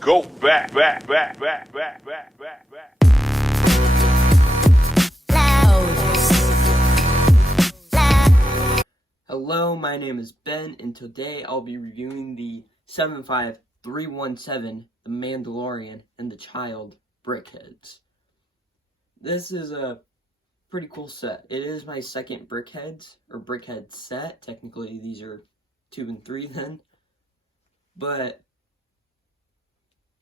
go back. Hello, my name is Ben, and today I'll be reviewing the 75317, the Mandolorian, and the Child Brickheads. This is a pretty cool set. It is my second Brickhead set. Technically, these are 2 and 3 then. But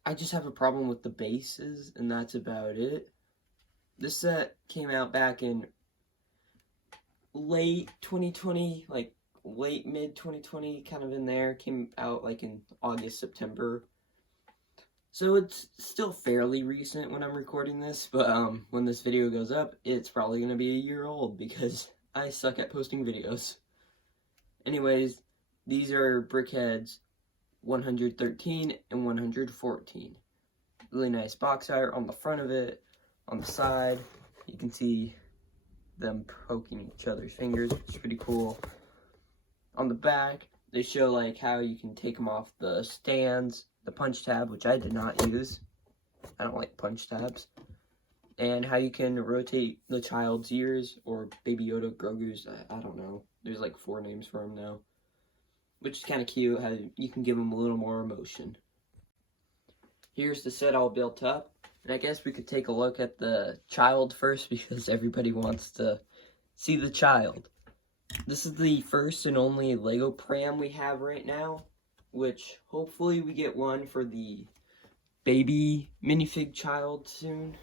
I just have a problem with the bases, and that's about it. This set came out back in late 2020, like late mid 2020, kind of in there. Came out like in August, September. So it's still fairly recent when I'm recording this, but when this video goes up, it's probably going to be a year old because I suck at posting videos. Anyways, these are Brickheads 113 and 114. Really nice box art on the front of it. On the side, you can see them poking each other's fingers. It's pretty cool. On the back, they show like how you can take them off the stands, the punch tab, which I did not use. I don't like punch tabs. And how you can rotate the child's ears, or Baby Yoda, Grogu's, I don't know. There's like 4 names for them now. Which is kind of cute, how you can give them a little more emotion. Here's the set all built up. And I guess we could take a look at the child first because everybody wants to see the child. This is the first and only Lego pram we have right now, which hopefully we get one for the baby minifig child soon.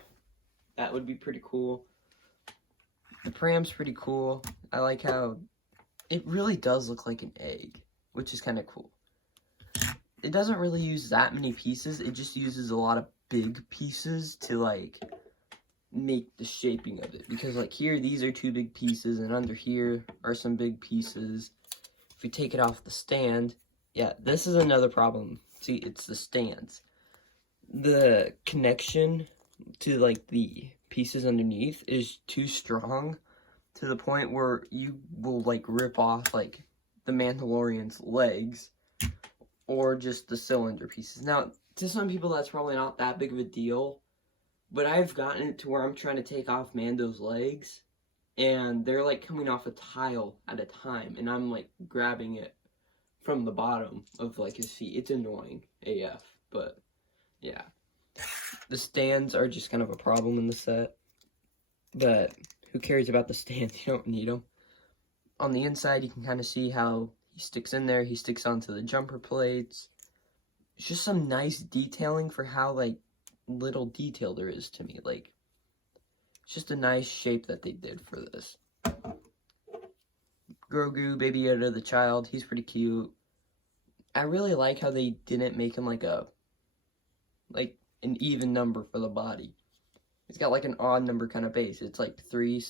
That would be pretty cool. The pram's pretty cool. I like how it really does look like an egg, which is kind of cool. It doesn't really use that many pieces. It just uses a lot of big pieces to like make the shaping of it, because like here these are 2 big pieces and under here are some big pieces. If we take it off the stand, yeah, this is another problem. See, it's the stands. The connection to like the pieces underneath is too strong to the point where you will like rip off like the Mandalorian's legs or just the cylinder pieces. Now, to some people that's probably not that big of a deal, but I've gotten it to where I'm trying to take off Mando's legs and they're like coming off a tile at a time and I'm like grabbing it from the bottom of like his feet. It's annoying AF, but yeah. The stands are just kind of a problem in the set, but who cares about the stands? You don't need them. On the inside, you can kind of see how he sticks in there. He sticks onto the jumper plates. It's just some nice detailing for how, like, little detail there is to me. Like, it's just a nice shape that they did for this. Grogu, Baby Yoda, the child, he's pretty cute. I really like how they didn't make him like an even number for the body. It's got like an odd number kind of base. It's like three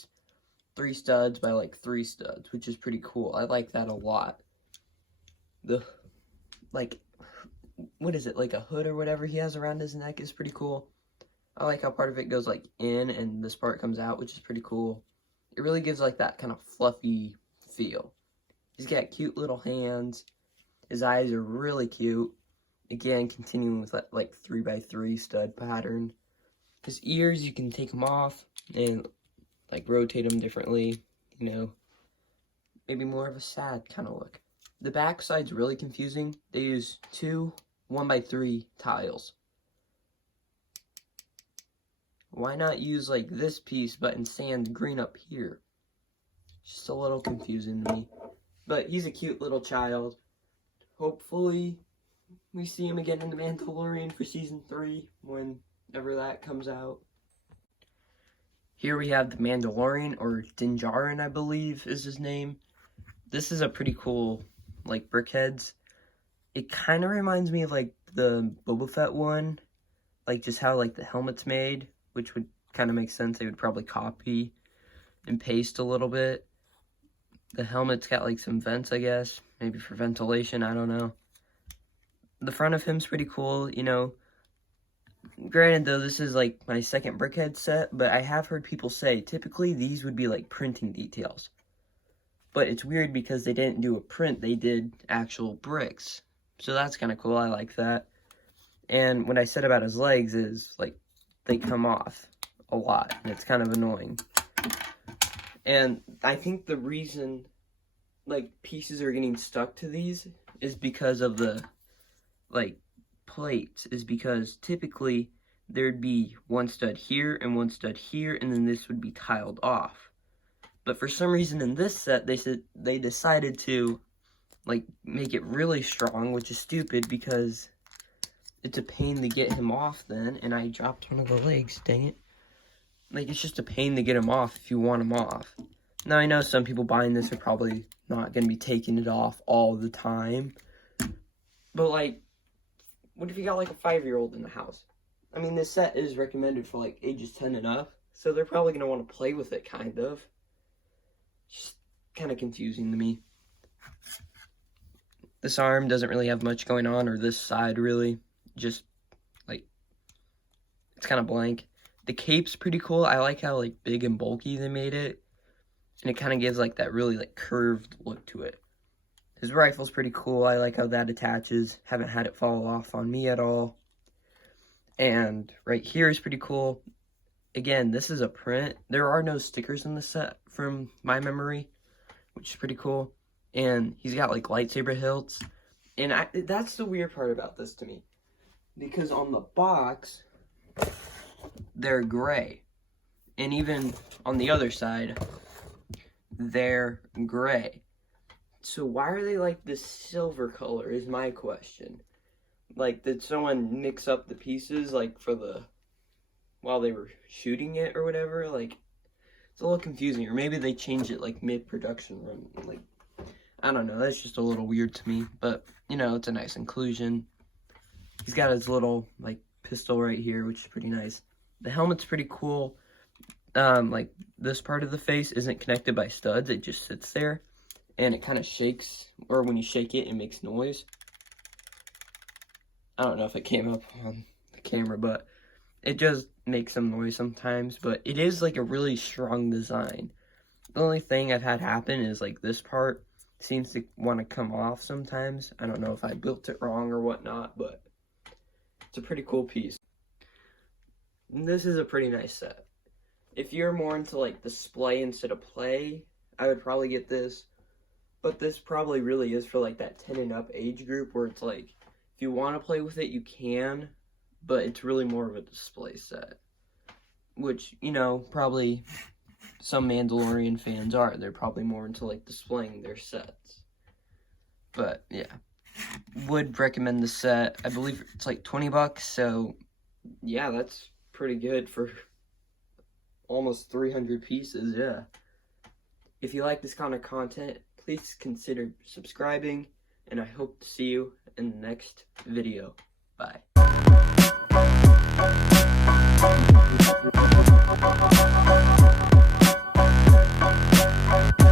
studs by like 3 studs, which is pretty cool. I like that a lot. The, like, what is it, like a hood or whatever he has around his neck is pretty cool. I like how part of it goes like in and this part comes out, which is pretty cool. It really gives like that kind of fluffy feel. He's got cute little hands. His eyes are really cute. Again, continuing with that like 3x3 stud pattern. His ears, you can take them off and like rotate them differently, you know. Maybe more of a sad kind of look. The back side's really confusing. They use 2 1x3 tiles. Why not use like this piece but in sand green up here? It's just a little confusing to me. But he's a cute little child. Hopefully we see him again in the Mandalorian for season 3 whenever that comes out. Here we have the Mandalorian, or Din Djarin, I believe is his name. This is a pretty cool like Brickheads. It kind of reminds me of like the Boba Fett one, like just how like the helmet's made, which would kind of make sense. They would probably copy and paste a little bit. The helmet's got like some vents, I guess, maybe for ventilation, I don't know. The front of him's pretty cool, you know. Granted though, this is like my second Brickhead set, but I have heard people say typically these would be like printing details. But it's weird because they didn't do a print, they did actual bricks. So that's kind of cool, I like that. And what I said about his legs is, like, they come off a lot, and it's kind of annoying. And I think the reason, like, pieces are getting stuck to these is because of the, like, plates, is because typically there'd be one stud here and one stud here, and then this would be tiled off. But for some reason in this set, they decided to, like, make it really strong, which is stupid because it's a pain to get him off then, and I dropped one of the legs, dang it. Like, it's just a pain to get him off if you want him off. Now, I know some people buying this are probably not going to be taking it off all the time. But, like, what if you got, like, a 5-year-old in the house? I mean, this set is recommended for, like, ages 10 and up. So they're probably going to want to play with it, kind of. Just kind of confusing to me. This arm doesn't really have much going on, or this side, really. Just, like, it's kind of blank. The cape's pretty cool. I like how, like, big and bulky they made it. And it kind of gives, like, that really, like, curved look to it. His rifle's pretty cool. I like how that attaches. Haven't had it fall off on me at all. And right here is pretty cool. Again, this is a print. There are no stickers in the set from my memory, which is pretty cool. And he's got, like, lightsaber hilts. And that's the weird part about this to me. Because on the box, they're gray. And even on the other side, they're gray. So why are they like this silver color is my question. Like, did someone mix up the pieces, like, while they were shooting it or whatever? Like, it's a little confusing. Or maybe they changed it, like, mid-production run. Like, I don't know. That's just a little weird to me. But, you know, it's a nice inclusion. He's got his little, like, pistol right here, which is pretty nice. The helmet's pretty cool. Like, this part of the face isn't connected by studs. It just sits there. And it kind of shakes. Or when you shake it, it makes noise. I don't know if it came up on the camera, but it just makes some noise sometimes. But it is, like, a really strong design. The only thing I've had happen is, like, this part seems to want to come off sometimes. I don't know if I built it wrong or whatnot, but it's a pretty cool piece. And this is a pretty nice set. If you're more into, like, display instead of play, I would probably get this. But this probably really is for, like, that 10 and up age group where it's like, if you want to play with it, you can, but it's really more of a display set. Which, you know, probably some Mandalorian fans are. They're probably more into, like, displaying their sets. But, yeah. Would recommend the set. I believe it's like $20, so, yeah, that's pretty good for almost 300 pieces, yeah. If you like this kind of content, please consider subscribing, and I hope to see you in the next video. Bye.